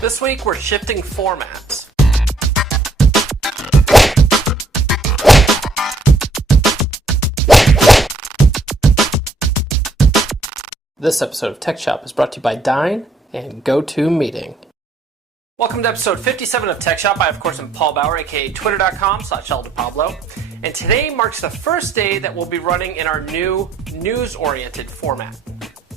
This week we're shifting formats. This episode of Tech Shop is brought to you by Dyne and GoToMeeting. Welcome to episode 57 of Tech Shop. I, of course, am Paul Bauer, aka twitter.com/ElDePablo. And today marks the first day that we'll be running in our new news-oriented format.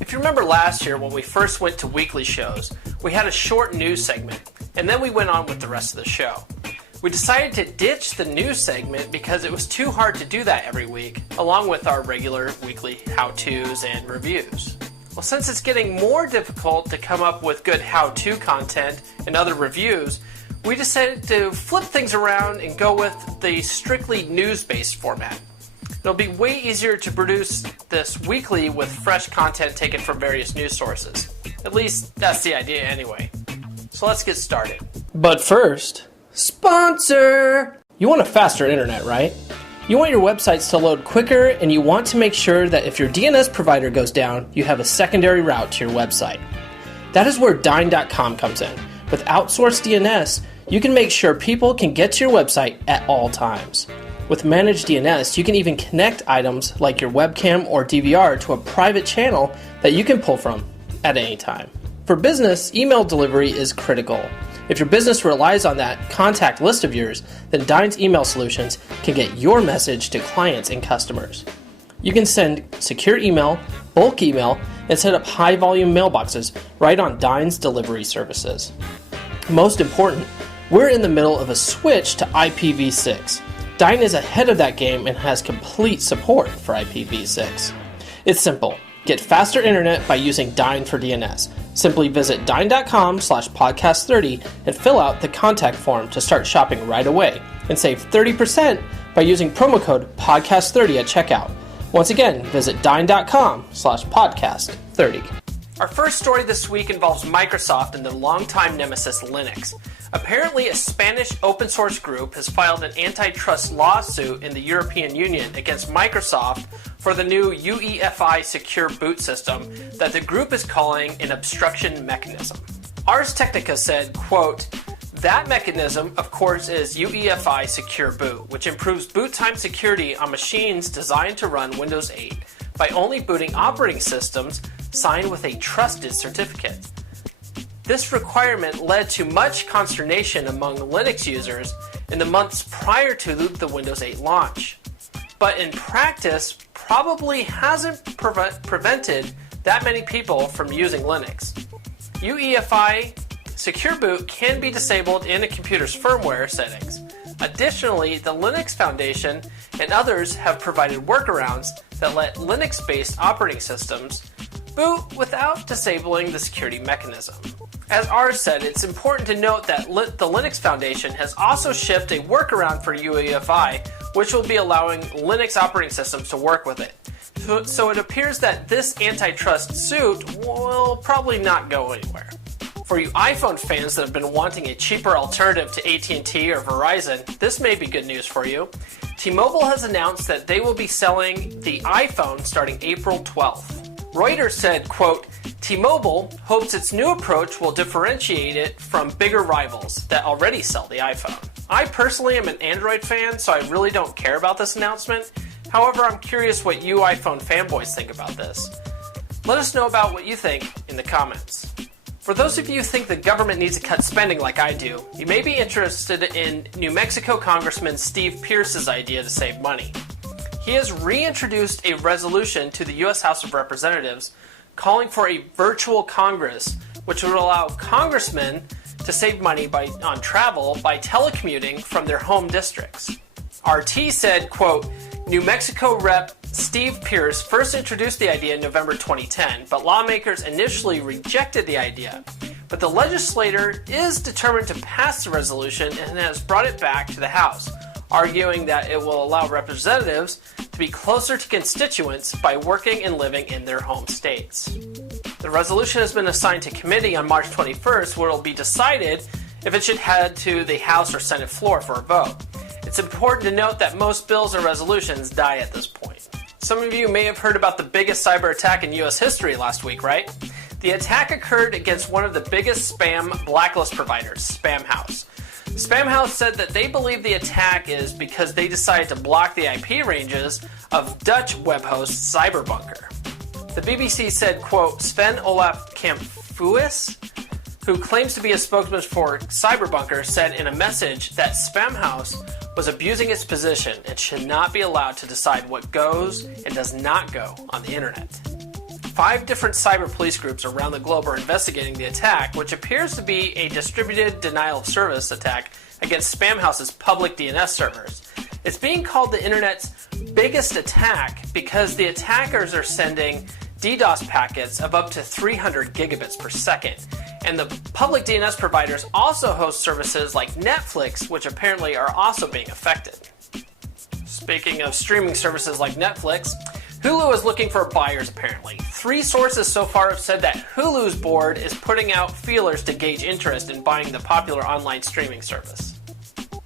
If you remember last year when we first went to weekly shows, we had a short news segment, and then we went on with the rest of the show. We decided to ditch the news segment because it was too hard to do that every week, along with our regular weekly how-tos and reviews. Well, since it's getting more difficult to come up with good how-to content and other reviews, we decided to flip things around and go with the strictly news-based format. It'll be way easier to produce this weekly with fresh content taken from various news sources. At least, that's the idea anyway. So let's get started. But first, sponsor! You want a faster internet, right? You want your websites to load quicker, and you want to make sure that if your DNS provider goes down, you have a secondary route to your website. That is where Dynacom comes in. With outsourced DNS, you can make sure people can get to your website at all times. With managed DNS, you can even connect items like your webcam or DVR to a private channel that you can pull from at any time. For business, email delivery is critical. If your business relies on that contact list of yours, then Dyne's email solutions can get your message to clients and customers. You can send secure email, bulk email, and set up high-volume mailboxes right on Dyne's delivery services. Most important, we're in the middle of a switch to IPv6. Dyne is ahead of that game and has complete support for IPv6. It's simple. Get faster internet by using Dyne for DNS. Simply visit dyne.com/podcast30 and fill out the contact form to start shopping right away, and save 30% by using promo code podcast30 at checkout. Once again, visit dyne.com/podcast30. Our first story this week involves Microsoft and their longtime nemesis Linux. Apparently, a Spanish open source group has filed an antitrust lawsuit in the European Union against Microsoft for the new UEFI secure boot system that the group is calling an obstruction mechanism. Ars Technica said, quote, "That mechanism, of course, is UEFI secure boot, which improves boot time security on machines designed to run Windows 8 by only booting operating systems signed with a trusted certificate. This requirement led to much consternation among Linux users in the months prior to the Windows 8 launch, but in practice probably hasn't prevented that many people from using Linux. UEFI Secure Boot can be disabled in a computer's firmware settings. Additionally, the Linux Foundation and others have provided workarounds that let Linux-based operating systems boot without disabling the security mechanism." As Ars said, it's important to note that the Linux Foundation has also shipped a workaround for UEFI, which will be allowing Linux operating systems to work with it. So it appears that this antitrust suit will probably not go anywhere. For you iPhone fans that have been wanting a cheaper alternative to AT&T or Verizon, this may be good news for you. T-Mobile has announced that they will be selling the iPhone starting April 12th. Reuters said, quote, "T-Mobile hopes its new approach will differentiate it from bigger rivals that already sell the iPhone. I personally am an Android fan, so I really don't care about this announcement. However, I'm curious what you iPhone fanboys think about this. Let us know about what you think in the comments." For those of you who think the government needs to cut spending like I do, you may be interested in New Mexico Congressman Steve Pierce's idea to save money. He has reintroduced a resolution to the U.S. House of Representatives calling for a virtual Congress, which would allow congressmen to save money on travel by telecommuting from their home districts. RT said, quote, "New Mexico Rep. Steve Pierce first introduced the idea in November 2010, but lawmakers initially rejected the idea. But the legislator is determined to pass the resolution and has brought it back to the House, arguing that it will allow representatives to be closer to constituents by working and living in their home states." The resolution has been assigned to committee on March 21st, where it will be decided if it should head to the House or Senate floor for a vote. It's important to note that most bills and resolutions die at this point. Some of you may have heard about the biggest cyber attack in U.S. history last week, right? The attack occurred against one of the biggest spam blacklist providers, SPAMHAUS. SPAMHAUS said that they believe the attack is because they decided to block the IP ranges of Dutch web host Cyberbunker. The BBC said, quote, Sven Olaf Kampfuis, who claims to be a spokesman for Cyberbunker, said in a message that SPAMHAUS was abusing its position and should not be allowed to decide what goes and does not go on the internet. 5 different cyber police groups around the globe are investigating the attack, which appears to be a distributed denial of service attack against SPAMHAUS's public DNS servers. It's being called the internet's biggest attack because the attackers are sending DDoS packets of up to 300 gigabits per second. And the public DNS providers also host services like Netflix, which apparently are also being affected. Speaking of streaming services like Netflix, Hulu is looking for buyers apparently. 3 sources so far have said that Hulu's board is putting out feelers to gauge interest in buying the popular online streaming service.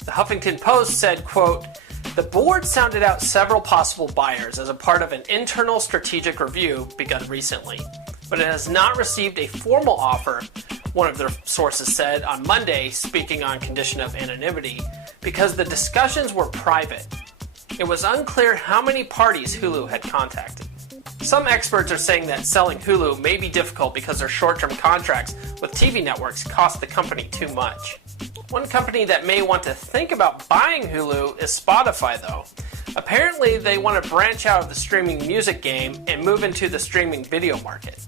The Huffington Post said, quote, the board sounded out several possible buyers as a part of an internal strategic review begun recently, but it has not received a formal offer, one of their sources said on Monday, speaking on condition of anonymity, because the discussions were private. It was unclear how many parties Hulu had contacted. Some experts are saying that selling Hulu may be difficult because their short-term contracts with TV networks cost the company too much. One company that may want to think about buying Hulu is Spotify, though. Apparently, they want to branch out of the streaming music game and move into the streaming video market.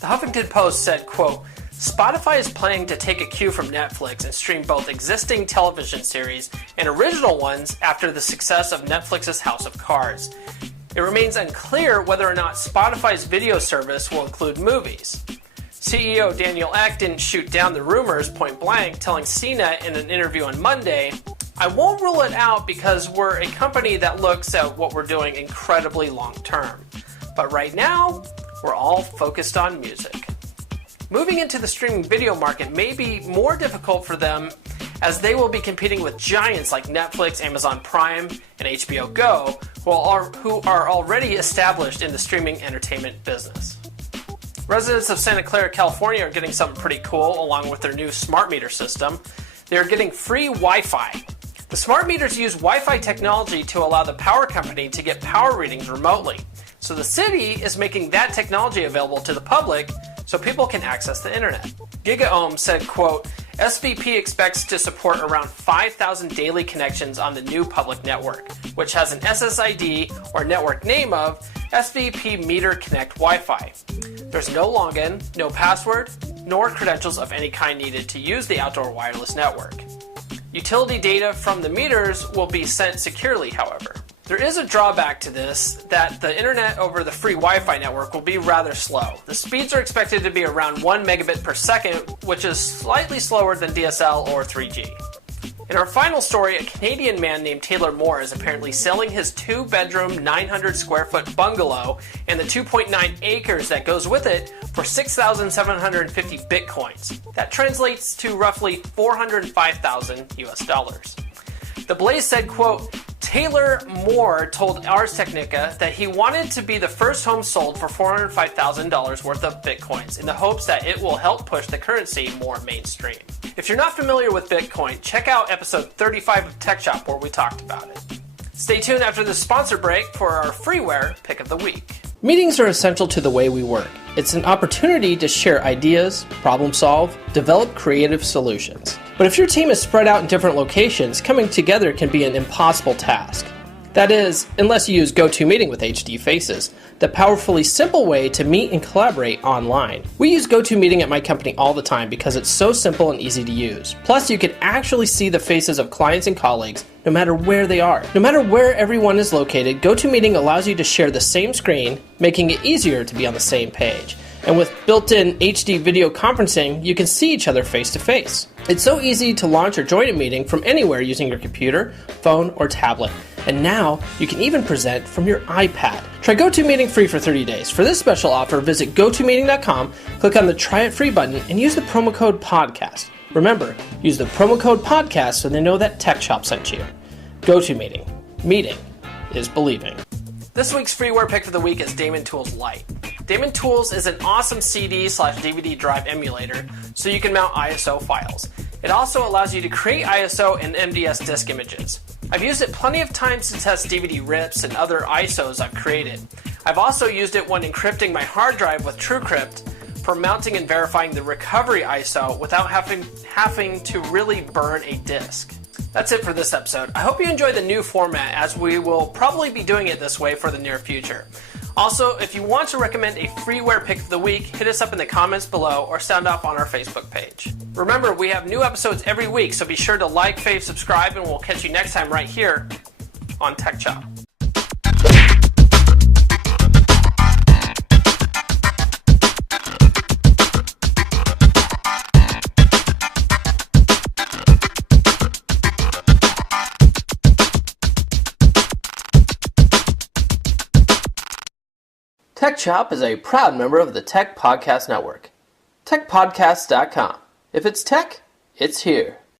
The Huffington Post said, quote, Spotify is planning to take a cue from Netflix and stream both existing television series and original ones after the success of Netflix's House of Cards. It remains unclear whether or not Spotify's video service will include movies. CEO Daniel Ek didn't shoot down the rumors point blank, telling CNET in an interview on Monday, I won't rule it out because we're a company that looks at what we're doing incredibly long term. But right now, we're all focused on music. Moving into the streaming video market may be more difficult for them as they will be competing with giants like Netflix, Amazon Prime, and HBO Go, who are already established in the streaming entertainment business. Residents of Santa Clara, California are getting something pretty cool along with their new smart meter system. They're getting free Wi-Fi. The smart meters use Wi-Fi technology to allow the power company to get power readings remotely. So the city is making that technology available to the public so people can access the internet. GigaOhm said, quote, SVP expects to support around 5,000 daily connections on the new public network, which has an SSID or network name of SVP Meter Connect Wi-Fi. There's no login, no password, nor credentials of any kind needed to use the outdoor wireless network. Utility data from the meters will be sent securely, however. There is a drawback to this, that the internet over the free Wi-Fi network will be rather slow. The speeds are expected to be around 1 megabit per second, which is slightly slower than DSL or 3G. In our final story, a Canadian man named Taylor Moore is apparently selling his 2-bedroom, 900 square foot bungalow and the 2.9 acres that goes with it for 6,750 bitcoins. That translates to roughly 405,000 US dollars. The Blaze said, quote, Taylor Moore told Ars Technica that he wanted to be the first home sold for $405,000 worth of bitcoins in the hopes that it will help push the currency more mainstream. If you're not familiar with Bitcoin, check out episode 35 of Tech Shop where we talked about it. Stay tuned after the sponsor break for our Freeware Pick of the Week. Meetings are essential to the way we work. It's an opportunity to share ideas, problem solve, develop creative solutions. But if your team is spread out in different locations, coming together can be an impossible task. That is, unless you use GoToMeeting with HD Faces, the powerfully simple way to meet and collaborate online. We use GoToMeeting at my company all the time because it's so simple and easy to use. Plus, you can actually see the faces of clients and colleagues no matter where they are. No matter where everyone is located, GoToMeeting allows you to share the same screen, making it easier to be on the same page. And with built-in HD video conferencing, you can see each other face-to-face. It's so easy to launch or join a meeting from anywhere using your computer, phone, or tablet. And now, you can even present from your iPad. Try GoToMeeting free for 30 days. For this special offer, visit GoToMeeting.com, click on the Try It Free button, and use the promo code PODCAST. Remember, use the promo code PODCAST so they know that Tech Shop sent you. GoToMeeting. Meeting is believing. This week's freeware pick for the week is Daemon Tools Lite. Daemon Tools is an awesome CD/DVD drive emulator, so you can mount ISO files. It also allows you to create ISO and MDS disk images. I've used it plenty of times to test DVD rips and other ISOs I've created. I've also used it when encrypting my hard drive with TrueCrypt for mounting and verifying the recovery ISO without having to really burn a disk. That's it for this episode. I hope you enjoyed the new format, as we will probably be doing it this way for the near future. Also, if you want to recommend a freeware pick of the week, hit us up in the comments below or sound off on our Facebook page. Remember, we have new episodes every week, so be sure to like, fave, subscribe, and we'll catch you next time right here on Tech Chop. Tech Chop is a proud member of the Tech Podcast Network. TechPodcasts.com. If it's tech, it's here.